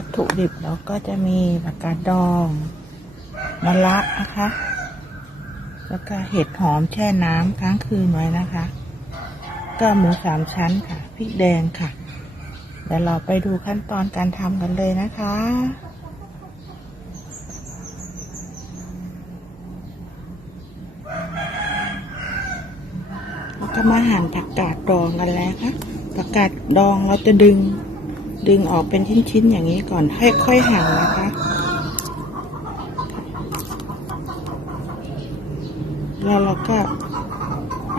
วัตถุดิบเราก็จะมีผักกาดดองมะระนะคะ แล้วก็เห็ดหอมแช่น้ำค้างคืนไว้นะคะ ก็หมูสามชั้นค่ะพริกแดงค่ะเดี๋ยวเราไปดูขั้นตอนการทำกันเลยนะคะเราก็มาหั่นผักกาดดองกันแล้วค่ะผักกาดดองเราจะดึง ดึงออกเป็นชิ้นๆอย่างนี้ก่อนให้ค่อยหั่นนะคะแล้วเราก็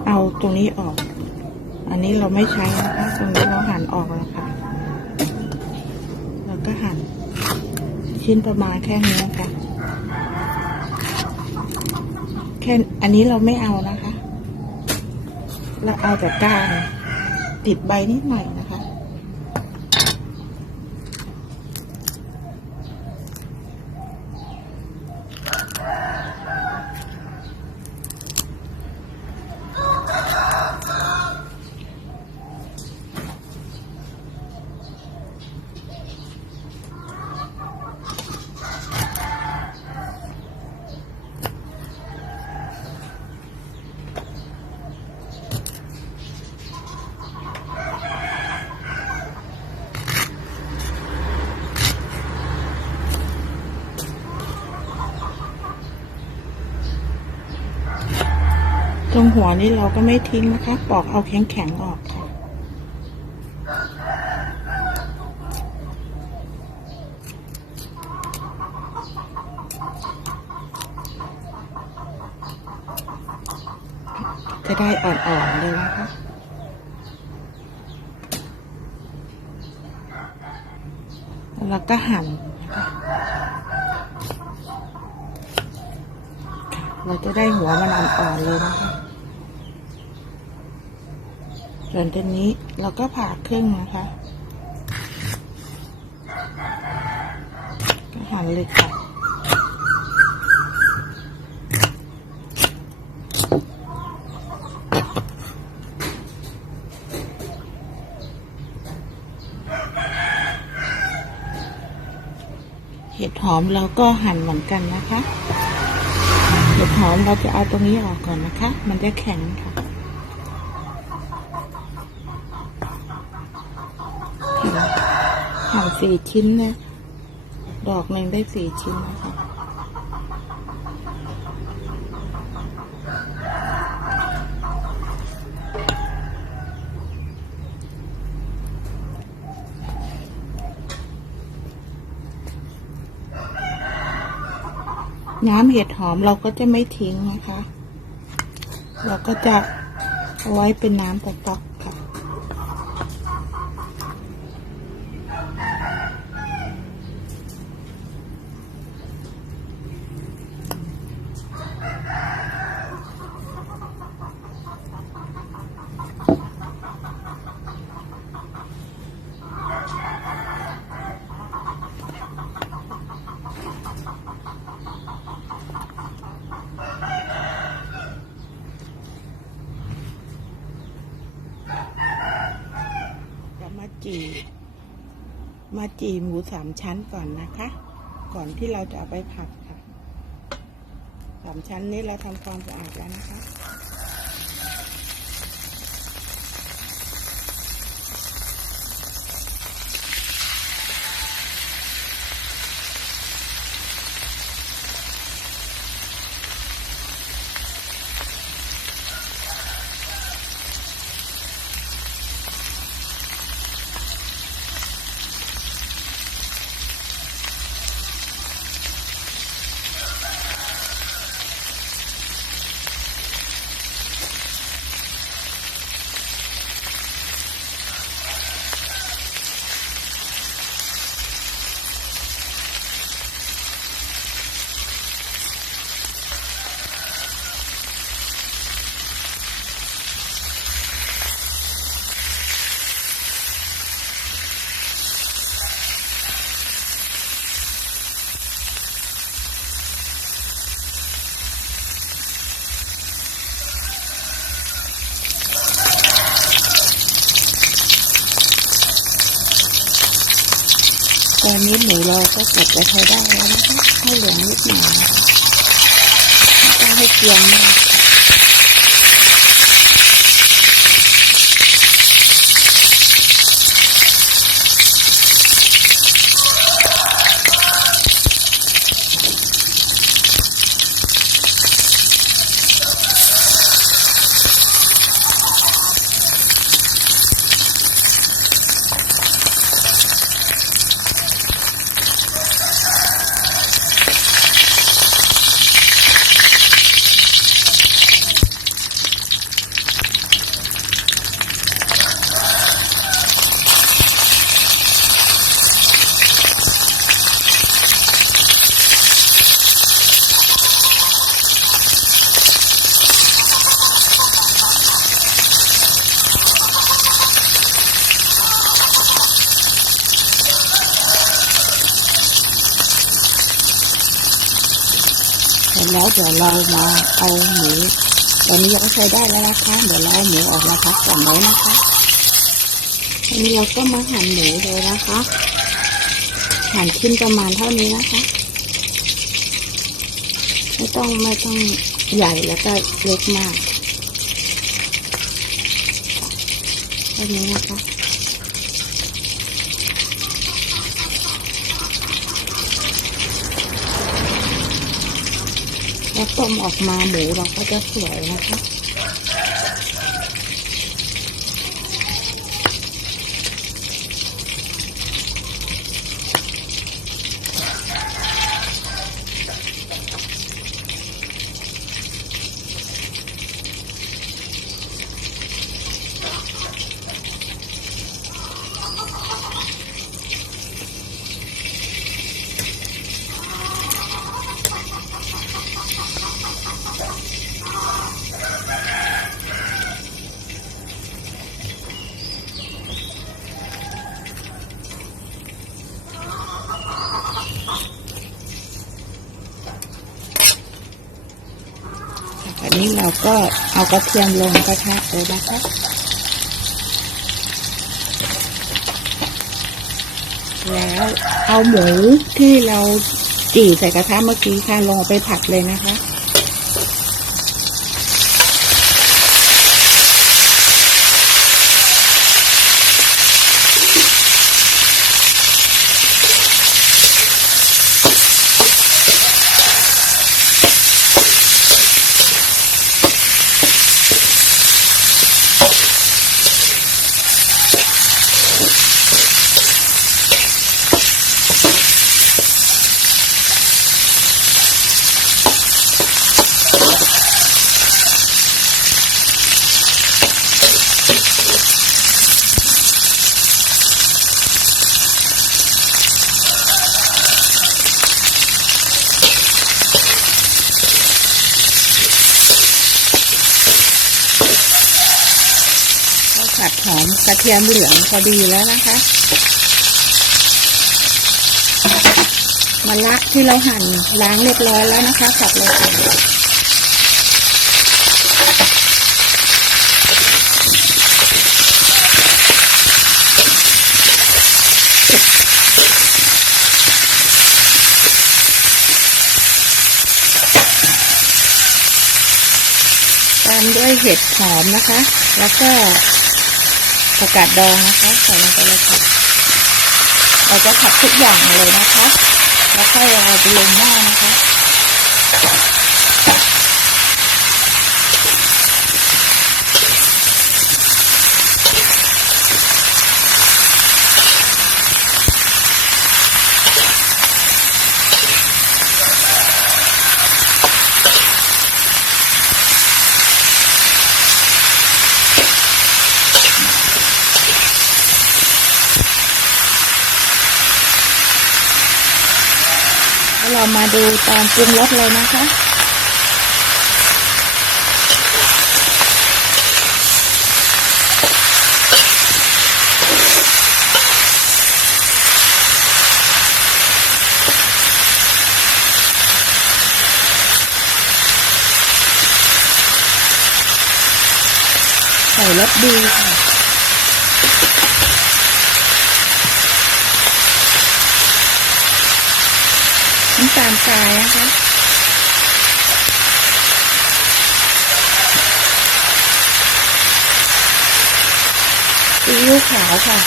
เอาตรงนี้ออก อันนี้เราไม่ใช้นะคะตรงนี้เราหั่นออกแล้วค่ะแล้วก็หั่นชิ้นประมาณแค่นี้ค่ะแค่อันนี้เราไม่เอานะคะ เราเอาแต่ก้านติดใบนิดหน่อย หัวนี้เราก็ไม่ทิ้งนะคะ ปอกเอาแข็งๆออกค่ะ จะได้อ่อนๆเลยนะคะแล้วก็หั่นเราจะได้หัวมันอ่อนๆเลยนะคะ ส่วนตัวนี้เราก็ผ่าครึ่งนะคะก็หั่นเลยค่ะ เห็ดหอมเราก็หั่นเหมือนกันนะคะ เห็ดหอมเราจะเอาตรงนี้ออกก่อนนะคะ มันจะแข็งค่ะ หั่น สี่ชิ้นนะ ดอกหนึ่งได้สี่ชิ้นนะคะน้ำเห็ดหอมเราก็จะไม่ทิ้งนะคะ เราก็จะเอาไว้เป็นน้ำตอกๆค่ะ จะมาจี มาจีหมูสามชั้นก่อนนะคะ ก่อนที่เราจะเอาไปผัดค่ะสามชั้นนี้เราทำความสะอาดแล้วนะคะ ตอนนี้หมูเราก็เก็บไปใช้ได้แล้วนะคะให้เหลืองนิดหน่อยไม่ต้องให้เกลียมมาก ดี๋ยวเรามาเอาหมูตอนนี้เราก็ใช้ได้แล้วนะคะเดี๋ยวเราหมูออกมาพักก่อนไว้นะคะทีนี้เราก็มาหั่นหมูเลยนะคะ หั่นขึ้นประมาณเท่านี้นะคะ ไม่ต้องไม่ต้องใหญ่แล้วก็เล็กมากเท่านี้นะคะ แล้วต้มออกมาหมูเราก็จะสวยนะคะ นี้เราก็เอากระเทียมลงกระทะเลยนะคะแล้วเอาหมูที่เราจี่ใส่กระทะเมื่อกี้ค่ะลงไปผัดเลยนะคะ ระเทียมเหลืองพอดีแล้วนะคะมะระที่เราหั่นล้างเรียบร้อยแล้วนะคะสับเลยค่ะตามด้วยเห็ดหอมนะคะ แล้วก็ ผักกาดดองนะคะใส่ลงไปเลยค่ะ เราจะผัดทุกอย่างเลยนะคะ แล้วค่อยเอาไปลงหม้อนะคะ เรามาดูตอนปรุงรสเลยนะคะ ใส่รสดีค่ะ น้ำตาลทรายนะคะซีอิ๊วขาวค่ะ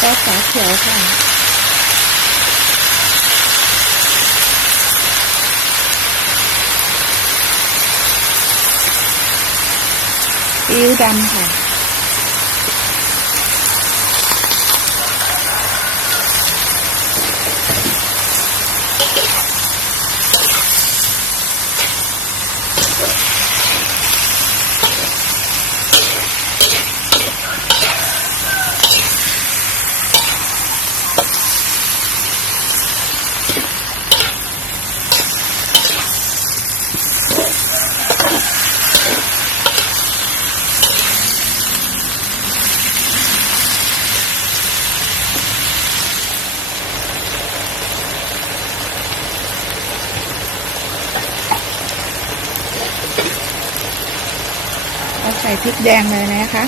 ซอสฝาเขียวค่ะ นิ้วดำค่ะ แดงเลยนะคะ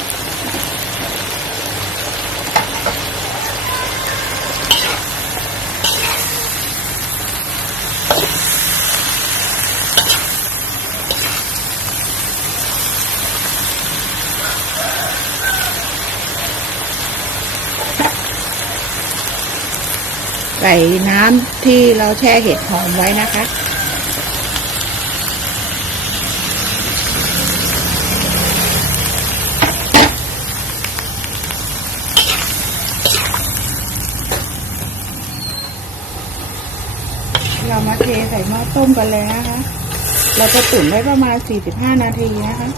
ใส่น้ำที่เราแช่เห็ดหอมไว้นะคะ เรามาเทใส่หม้อต้มกันเลยนะคะ เราจะตุ๋นไว้ประมาณ 45 นาทีนะคะ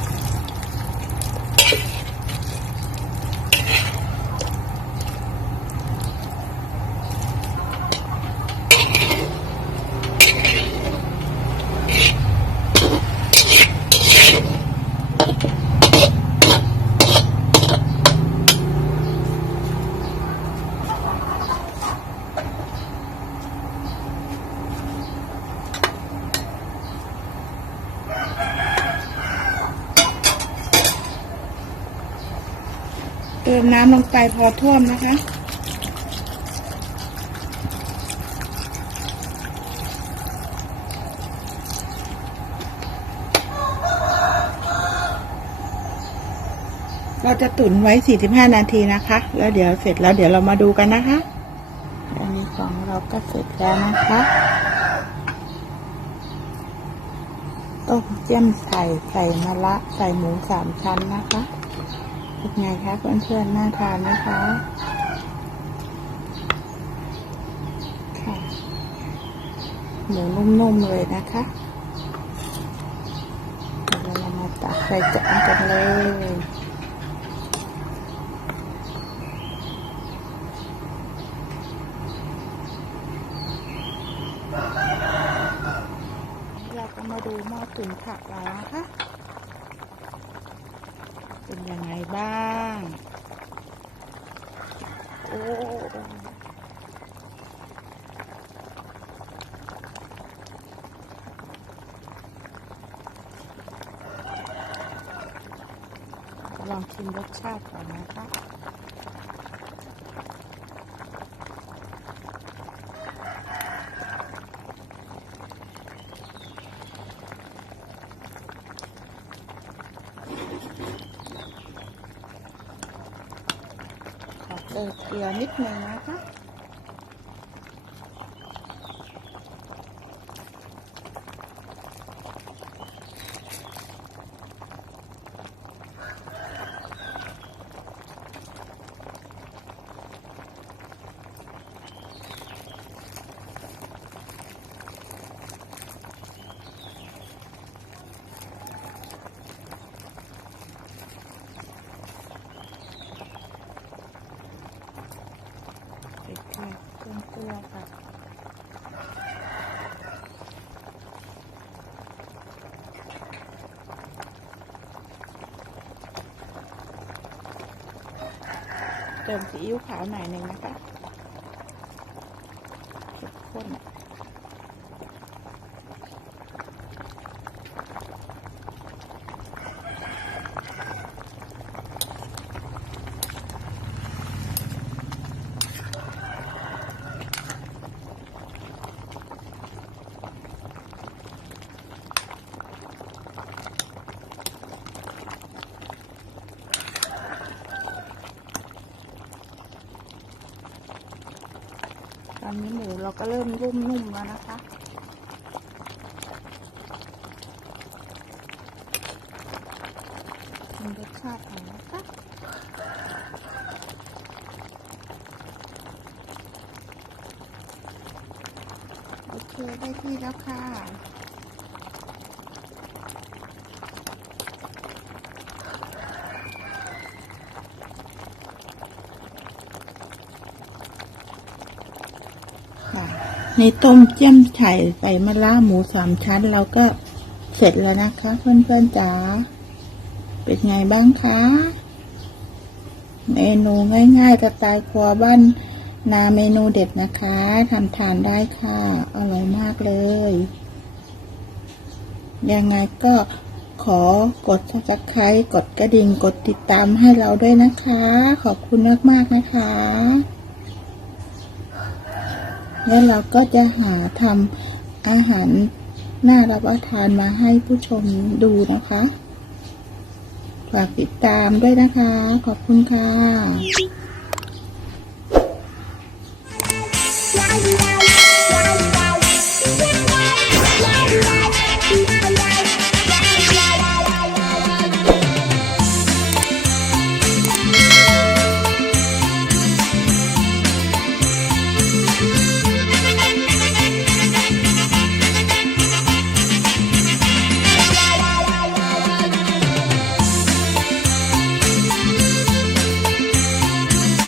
มน้ำลงไปพอท่วมนะคะ เราจะตุ๋นไว้ 45 นาทีนะคะ แล้วเดี๋ยวเสร็จแล้วเดี๋ยวเรามาดูกันนะคะอันนี้ของเราก็เสร็จแล้วนะคะต้มเจียมไข่ใส่มะระใส่หมูสามชั้นนะคะ เป็นไงคะเพื่อนๆน่าทานนะคะค่ะหมูนุ่มๆเลยนะคะเดี๋ยวเรามาตักใส่จานกันเลยเราก็มาดูหม้อตุ๋นผักเรานะคะ ยังไงบ้าง โอ้ลองชิมรสชาติก่อนนะคะ ขอเติม เกลือนิดนึงนะคะ ปิดค่ะเครื่องเกลือค่ะ เติมซีอิ๊วขาวหน่อยหนึ่งนะคะเข้มข้น เรา ก็เริ่มรุ่มนุ่มแล้วนะคะ ชิมรสชาติของนะคะโอเคได้ที่แล้วค่ะ ในต้มเจียมไฉ่ใส่มะระหมูสามชั้น เราก็เสร็จแล้วนะคะ เพื่อนๆจ๋าเป็นไงบ้างคะเมนูง่ายๆสไตล์ครัวบ้านนาเมนูเด็ดนะคะทำทานได้ค่ะ อร่อยมากเลย ยังไงก็ขอกด subscribe กดกระดิ่ง กดติดตามให้เราด้วยนะคะ ขอบคุณมากๆนะคะ แล้วเราก็จะหาทำอาหารน่ารับประทานมาให้ผู้ชมดูนะคะฝากติดตามด้วยนะคะ ขอบคุณค่ะ